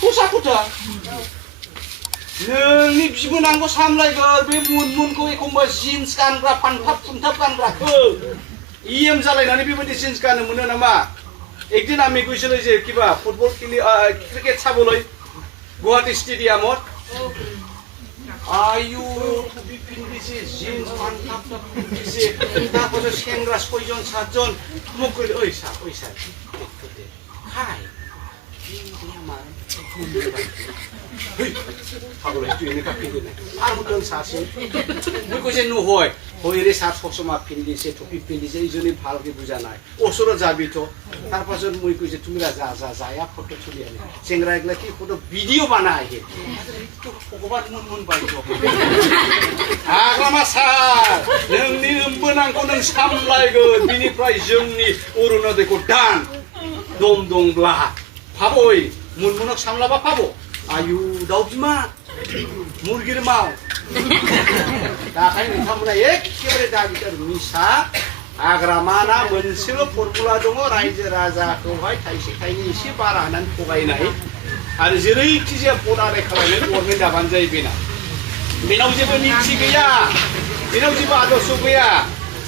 Kusa kuta. Neng bimonangko samलायगोन बे मुनमुनखौ एखमबा jeans गानग्रा फानथाब फुनथाब गानग्राखौ इएम जालायनानै बेबायदि जिन्स गानो मोनो नामा एकदिन আমি গৈছিলো যে কিবা ফুটবল খেলি ক্রিকেট চাবলৈ গুৱাহাটী ষ্টেডিয়ামত আয়ু টুপি পিন্ধিছে জিন্স ফানথাব পিন্ধিছে তারপরে সেংগ্রা 6 জন 7 জন মোক কইলে ওই স্যার খাই আমার Habis itu ini kaki ini. Aku tuh sasi. Bukan je nu hoy. Hoy ini sar sosma pindi se, topi pindi se. Ini bhal ke buja nai. Osoro jabi to. Tarpason mui kuise tumira za ya foto chuli ani. Sengra egla ki foto video banai he. Itu pokoban mun bai to. Agama sar. Nengni embenang ko neng samलायगोन. Biniफ्राय जोंनि अरुणोदयखौ दान. दम ब्ला. Paboy. Mun samlaba pabo. Ayu daw bima. Murgir mau. Da kai nोंथांमोना एखेबारे दा बितर मिसा आग्रामाना मोनसेल formula दङ रायजो राजाखौहाय थाइसे थाइनै एसे बारा होनानै थगायनाय आरो जेरैखि जाया पदारे खालामनानै गभर्नमेन्ट दाबानो जायो बेनाव जेबो निथि गैया बेनाव जेबो आदर्श गैया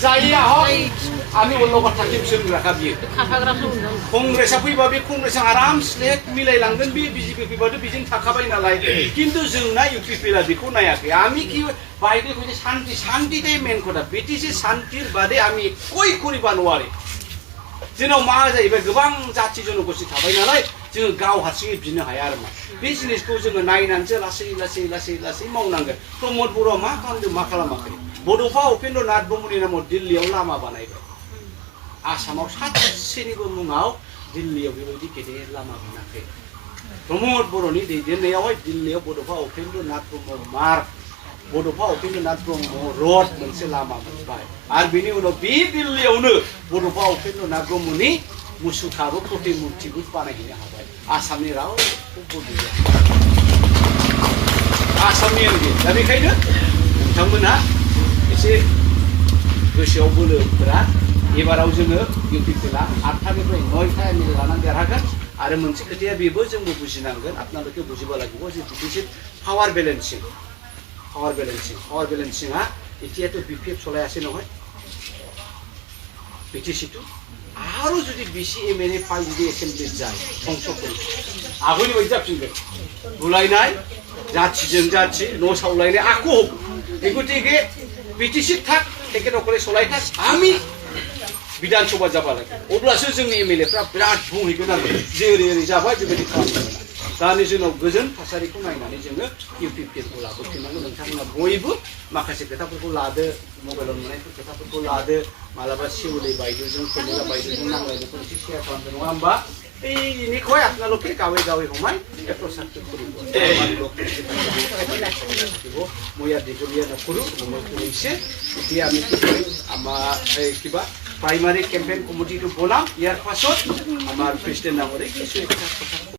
जायया हक আমি অল্লবার থাকিম सोंग्राखा बियो कंग्रेसआ फैबा बे कंग्रेसआ आराम स्लेट मिलायलांगोन बे बिजेपि फैबाथ' बिजों थाखाबाय नालाय किन्तु जोंना इउपिपिएलआ बेखौ नायाखै আমি কি বাইরে কইছে শান্তিটাই মেন কথা বিটিসি শান্তির বাদে আমি কই করিবা नवारे जोंनाव मा जाहैबाय गोबां जाथि जनगोष्ठी थाबाय नालाय जों गाव हारसिङै बिनो हाया आरो मा बे जिनिसखौ जोङो नायनानैसो लासै मावनांगोन प्रमद बर'आ मा खालामदों मा खालामाखै बड'फा उपेन्द्र नाथ ब्रह्मनि नामाव दिल्लीयाव लामा बानायबाय आसामाव सासेनिबो मुङाव दिल्लीयाव बेबायदि गेदेर लामा बानायाखै प्रमद बर'नि दैदेननायावहाय दिल्लीयाव बड'फा उपेन्द्र नाथ ब्रह्म मार्ग बड'फा उपेन्द्र नाथ ब्रह्म रड मोनसे लामा मोनबाय आरो बेनि उनाव बे दिल्लीयावनो बड'फा उपेन्द्र नाथ ब्रह्मनि मुसुखाबो प्रतिमुर्तिबो बानायहैनो हाबाय आसामनि रावबो गैया आसामनि दा बेखायनो नोंथांमोनहा एसे गोसोआव बोलोफोरा एबाराव जोङो इउपिपिएलआ 8टानिफ्राय 9टा एमएलए लानानै देरहागोन आरो मोनसे खोथाया बेबो जोंबो बुजिनांगोन आपनालोকে বুজিব লাগিব যে বিটিসি পাৱাৰ বেলেন্সিংआ এতিয়াতো বিপিএফ চলাই আছে নহয় বিটিসিটো আৰু যদি বিসি এমএলএ ফাইল যদি এসেম্বলি যায় সংসদ আগনি বাयदि जाफिनगोन बुलायनाय जाथिजों जाथि न' सावलायनाय आखु एगुटिके बिटिसि थाक टेकेटकले सलायथाक आमि विधानसभा जाबा लागे अब्लासो जोंनि एमएलएफ्रा बिराद बुंहैगोन आरो जेरै जाबाय बेबायदि खालामगोन दानि जोंनाव गोजोन थासारिखौ नायनानै जोङो इउपिपिएलखौ लाबोफिननांगौ नोंथांमोना बयबो माखासे खोथाफोरखौ लादो मबाइलाव नुनायफोर खोथाफोरखौ लादो मालाबा सिउले बायदोजों कमला बायदोजों नांलायनायखौ एसे शेयार खालामदो नङा होमबा এইনিকয় আপোনালোকে গাঁৱে গাঁৱে সোমাই প্ৰচাৰটো কৰিব মই ইয়াত দীঘলীয়া নকৰোঁ সময় কৰিছে এতিয়া আমি আমাৰ কিবা প্ৰাইমাৰী কেম্পেইন কমিটিটো বনাম ইয়াৰ পাছত আমাৰ প্ৰেচিডেণ্ট ডাঙৰীয়ে কিছু এটা কথা